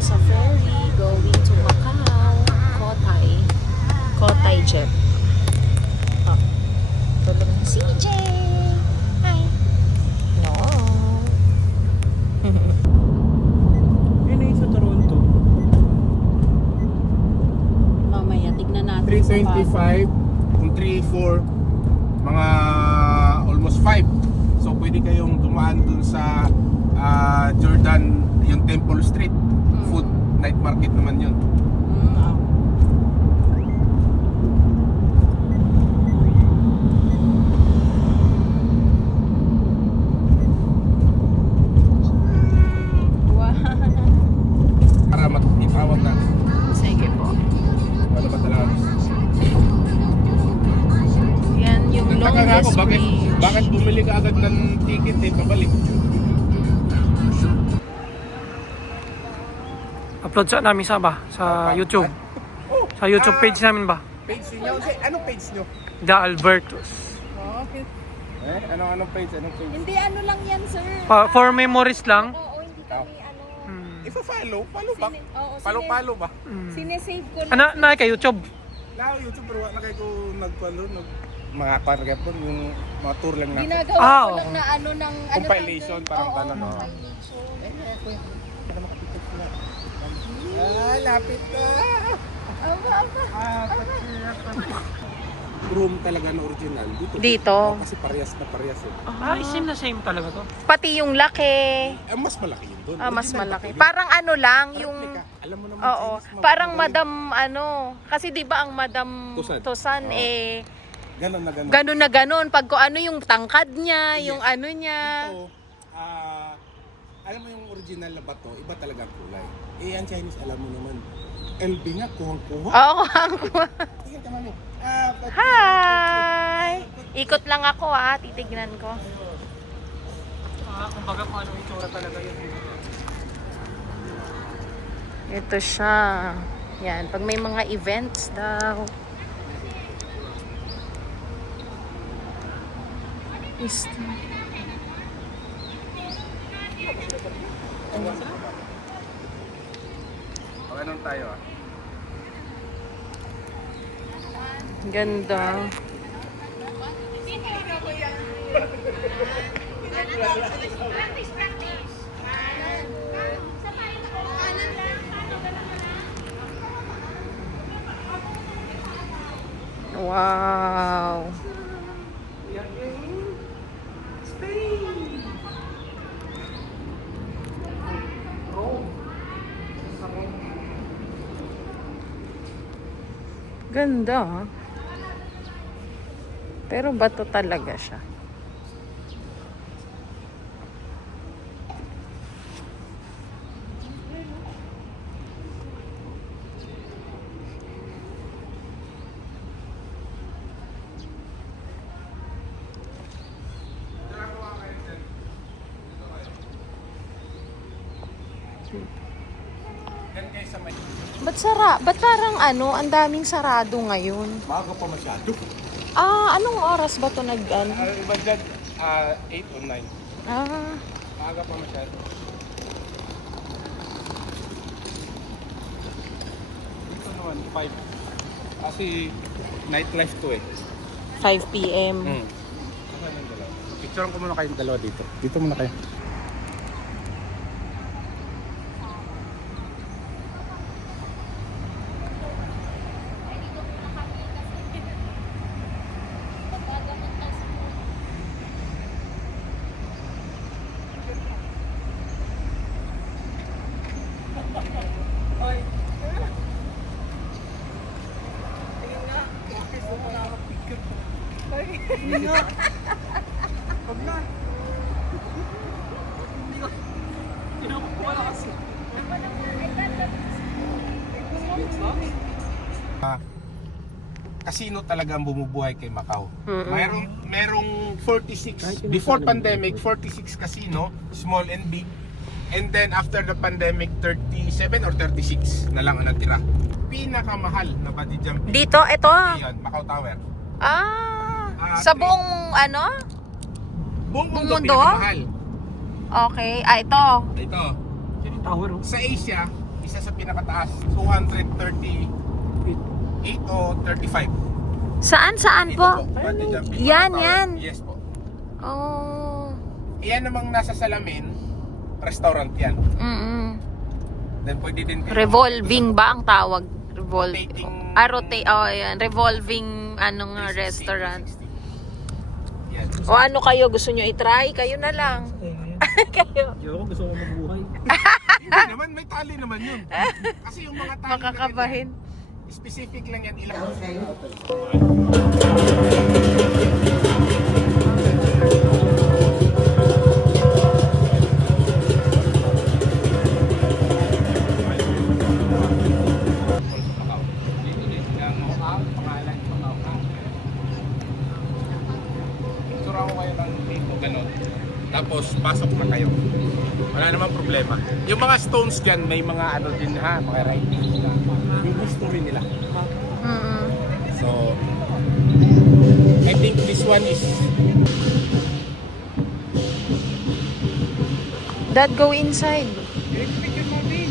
sa ferry going to Macau. Cotai Jet. Oh, tulong CJ. Hi. No. Yun ay sa Toronto. Mamaya, tignan natin 325, kung 3-4, mga almost 5. So pwede kayong dumaan dun sa Jordan, yung Temple Street. Food night market naman yun. Wow. Para matawag natin. Sige po. Wala ba talaga? Yan yung Nagtaka nga ako, longest bridge. bakit bumili ka agad ng ticket pabalik? Upload sa namin sa YouTube. Sa YouTube page namin ba? Page niyo? Anong page niyo? The Albertos. Anong page? Hindi ano lang yan, sir. For memories lang. Oo, hindi kami ano. Ipa-follow? Follow ba? Oo, Follow ba? sinesave ko Ano na kay YouTube? Na YouTube pero wala kayo mga karga po yung mga tour lang natin. Ginagawa ko oo. lang na ano ng Compilation, parang oo, tanong. compilation. Lapit na! Aba. Room talaga na original. Dito? Kasi parehas na parehas eh. Same talaga to. Pati yung laki. Mas malaki yun doon. Mas Original malaki. laki. Parang ano lang yung Replica. Alam mo naman. oo, Chinese, parang magaling. Madam ano, kasi 'di ba ang Madam Tusan. Tusan Oo. Ganon na ganon. Ganun na ganun. Pag kung ano yung tangkad niya, Yes. yung ano niya. Ito, alam mo yung original na bato, iba talaga ang kulay. Eh, ang Chinese, alam mo naman. LB nga, kuhang-kuha. Oo, Tingnan ka mami. hi! Ikot lang ako titignan ko. Kumbaga kung ano itsura talaga yun. Ito siya. Yan, pag may mga events daw. Anong tayo Ganda. Wow. Ganda. Pero bato talaga siya. Ba't parang ano, ang daming sarado ngayon? Maaga pa masyado. Anong oras ba to nag-ano? Iba dyan, 8 o 9. Maaga pa masyado. Dito naman, 5. Kasi nightlife to eh. 5 p.m. Picturean ko muna kayong dalawa dito. Dito muna kayo. Casino talaga ang bumubuhay kay Macau. Merong 46 before pandemic, 46 casino, small and big. And then after the pandemic, 37 or 36 na lang ang natira. Pinakamahal na bungee jumping. Dito, ito. Yan, Macau Tower. Sa buong ano? Buong Buong mundo mundo? pinakamahal. Okay. Ito. Ito. Tower, oh. Sa Asia, isa sa pinakataas, 238 o 35. Saan Ito po? bungee jumping. Yan, Power. yan. Yes po. Oh. Iyan namang nasa salamin, restaurant yan. Then pwede din kayo- Revolving ba ang tawag? Rotating- Yan. Revolving ano nga 360, restaurant. 360. Yan. O ano kayo, gusto nyo i-try? Kayo na lang. Kayo. Yo, gusto ko mabuhay. Hindi naman, may tali naman yun. Kasi yung mga tali Makakabahin. na ganyan, specific lang yan. Ilang Sura ko kayo ng dito, ganun. Tapos, pasok na kayo. Wala namang problema. Yung mga stones dyan, may mga ano din ha, mga writing na yung history nila. So, I think this one is Dad, go inside. picture mo din.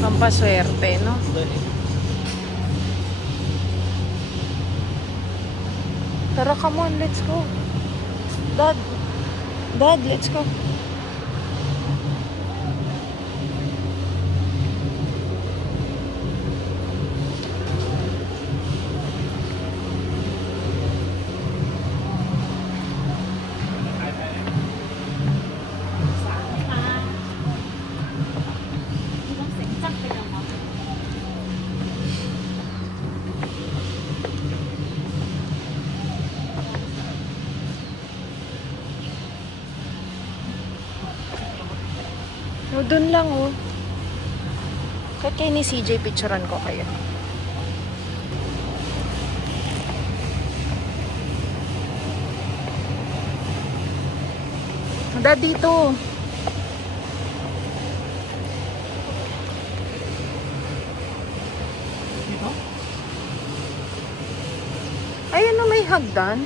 Pampaswerte, no? Tara, come on, let's go. Dad, let's go. O, dun lang, oh. Kahit kayo ni CJ, picturean ko kayo. Dad, dito. Ayun, no, may hagdan.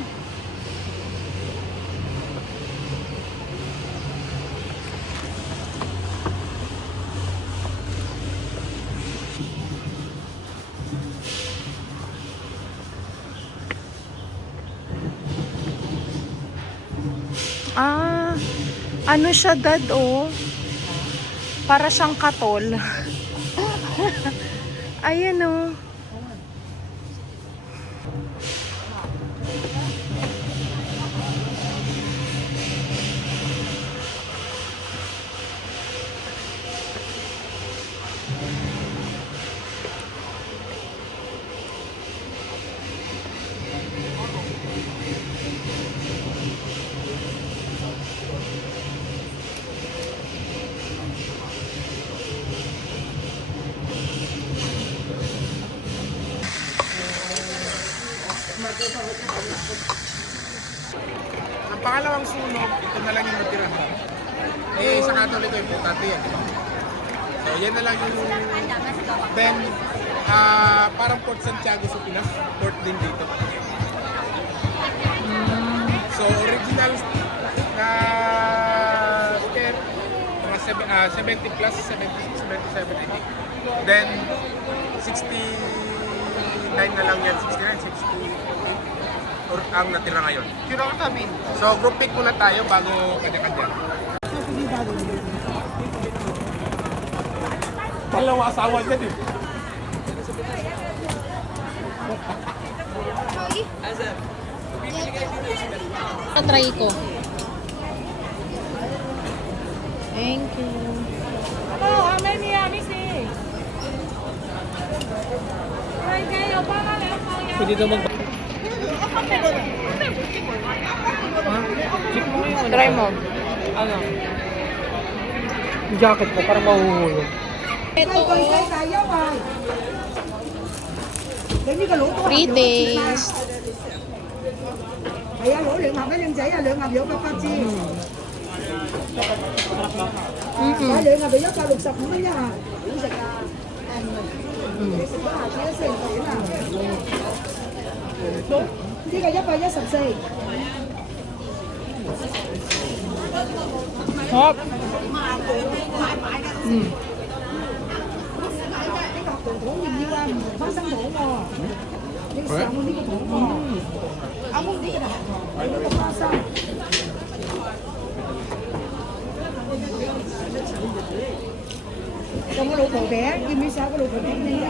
Ah, ano siya, Dad, oh. Para siyang katol. Ayan, oh. Ang pangalawang sunog, ito na lang yung matirahan. Eh, sa Katoliko, importante yan. So, yan na lang yung... Then, parang Port Santiago sa Pinas. Port din dito. So, original na step, mga 70 plus, 76, 77, I think. Then, 69 na lang yan. 69, 68 or ang natira ngayon. Sino ka kami? So, group pick muna tayo bago kanya-kanya. Dalawa asawa niya din. Try ko. Thank you. Pwede daw mag... Ha? Check mo ngayon. Try mo. Ano? Yung jacket mo, parang mahuhulog. Ito, 3 days. 係啊，攞兩盒咩靚仔啊，兩盒有800支，買兩盒就165蚊一盒，好食啊！你食咗下次都食唔完啊！呢個114， Hop. 呢個紅糖要唔要啊？唔同花生糖喎，你試下冇呢個糖喎。阿妹呢個係糖，你嗰個花生。有冇老婆餅？要唔要試下個老婆餅靚仔？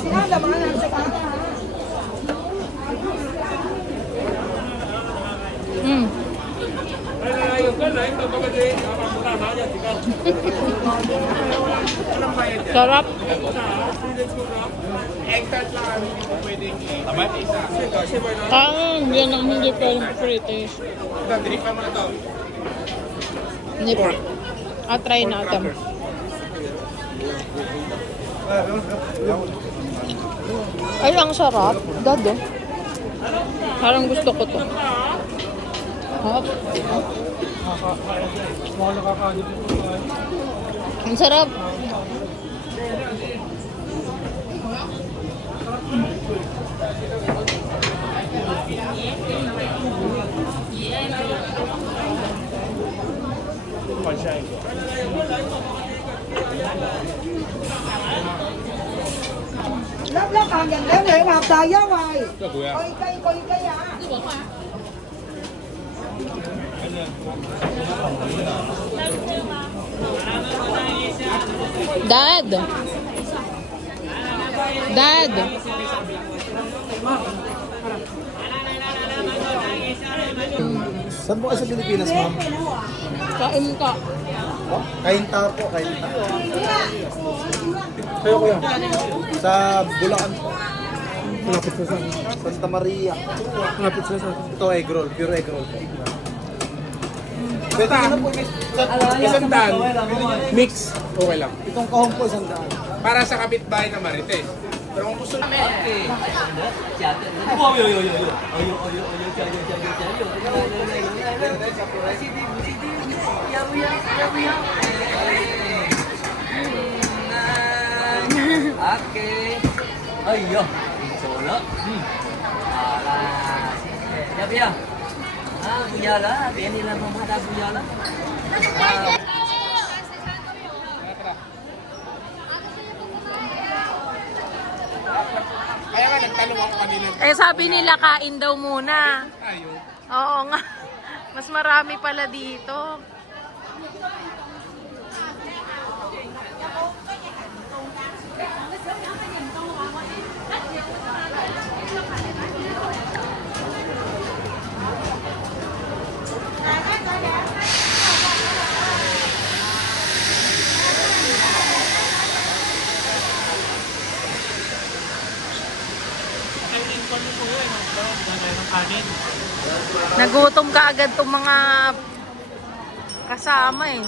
試下就買啦，食下啦嚇。 Sarap. Yan ang hindi pwedeng papritis. Hindi pa. Try natin. Ay, ang sarap. Dad, oh. Parang gusto ko to. Hop. Mga nakakaanip. Ang sarap. Lớp lớp hàng dành léo luyện hợp đời với ngoài. Coi cây à. Dad. Dad. Saan po kayo sa Pilipinas, ma'am? Kain ka. Kainta po, Kainta. Sa'yo kuya. Sa Bulacan po. Malapit sa akin. Santa Maria. Malapit sa akin. Ito egg roll, pure egg roll po. Pwede na po, isang daan. Mix. Okay lang. Itong kahong po, 100. Para sa kapitbahay na Marites. Pero kung gusto namin, Oke. Oh iya, solo. Alah, siap ya. Ah, punya lah. Biar nila mama dah punya lah. kaya nga nagtanong ako kanina. Eh, sabi nila kain daw muna. Tayo. Oo nga. Mas marami pala dito. Nagutom ka agad tong mga kasama eh.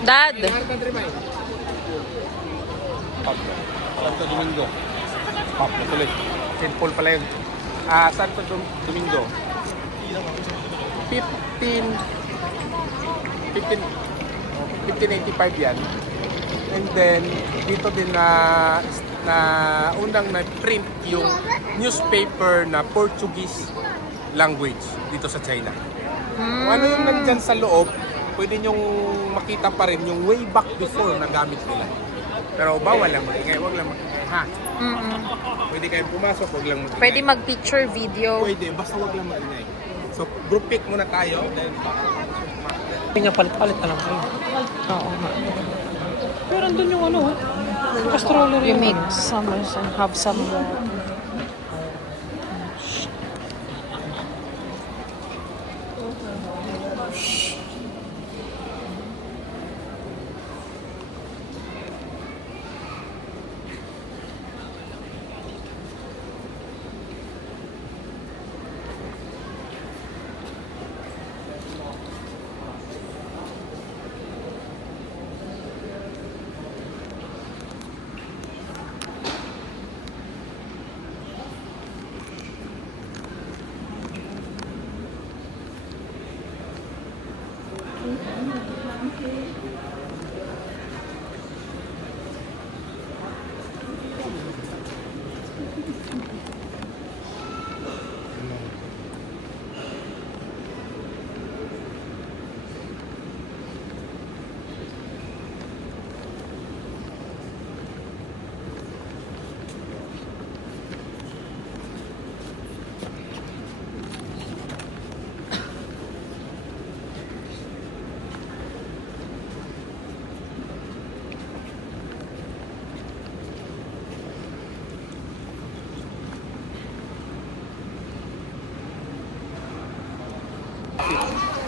Dad! Santo Domingo. Pablo tuloy. St. Paul pala yun. Santo Domingo. 1585 yan. And then, dito din na unang na-print yung newspaper na Portuguese language dito sa China. Kung ano yung nandyan sa loob, pwede nyong makita pa rin yung way back before na gamit nila. Pero bawal lang magingay, wag lang magingay, ha? Pwede kayong pumasok, wag lang magingay. Pwede mag-picture video. Pwede, basta wag lang magingay. So, group pic muna tayo, then Kanya palit-palit na lang kayo. Oo nga. Pero andun yung ano, yung stroller You yun. make some, have some water.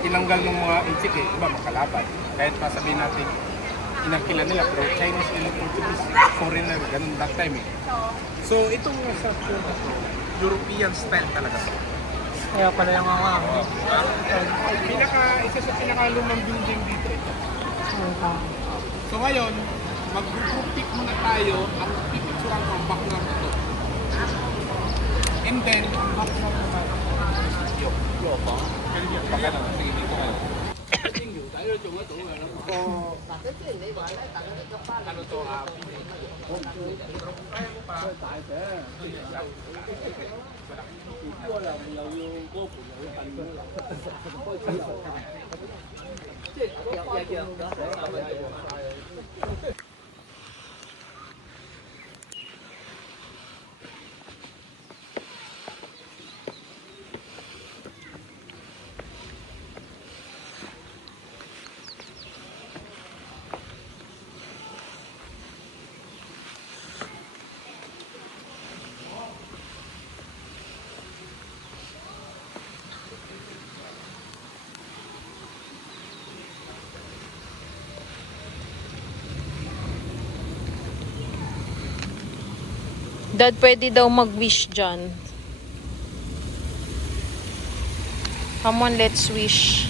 tinanggal ng mga inchik eh, iba makalaban. Kahit masabihin natin, inangkilan nila, pero Chinese nila Portuguese, foreigner, ganun that time eh. So itong sa European style talaga. Kaya pala yung mga Isa sa pinakalumang building dito ito. So ngayon, mag-group pic muna tayo, ang pipicturean ko ang background ito. And then, ang background naman, yo pa. Baka na, sige dito kayo. Ano to, pero kung kaya mo pa, Dad, pwede daw mag-wish dyan. Come on, let's wish.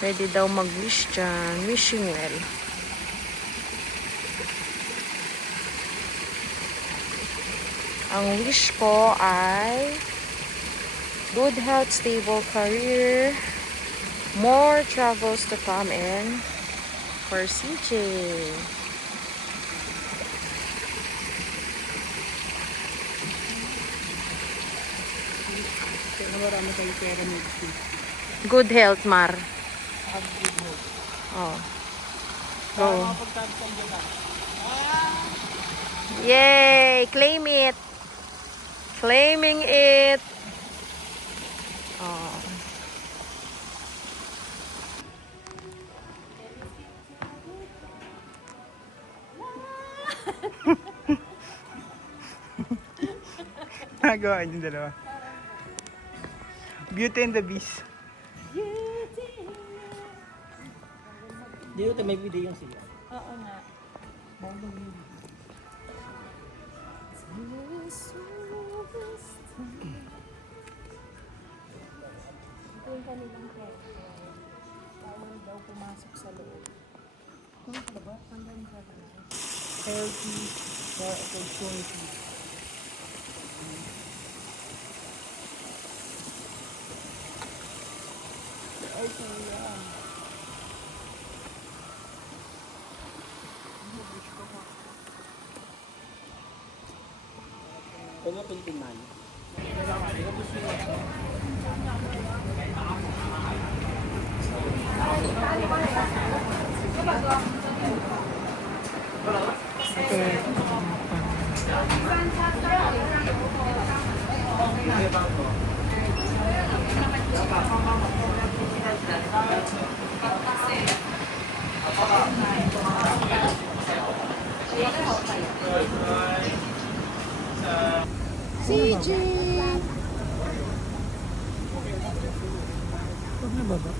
Pwede daw mag-wish dyan. Wishing well. Ang wish ko ay good health, stable career, more travels to come in for CJ. Good health, Mar. Oh. Go. Yay! Claim it! Claiming it! Oh. Nagawa yung dalawa. Beauty and the Beast. Dito may video sila. Oo nga. kanilang kwarto. Bawal daw pumasok sa loob. Ano ba? Hanggang healthy for opportunity. Okay, yeah. Kung pintiman. CJ! Huwag na baba.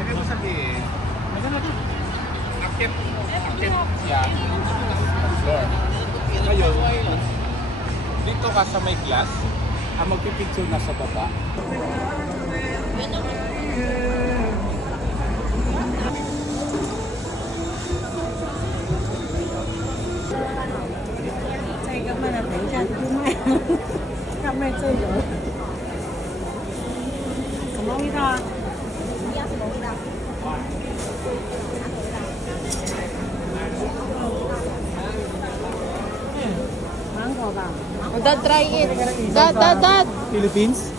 Ibig mo sabihin, akit siya sa floor. Ngayon, dito ka sa may glass, ang magpipicture na sa baba. Dad, try it. Dad. Philippines?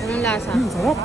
Anong lasa? Sarap.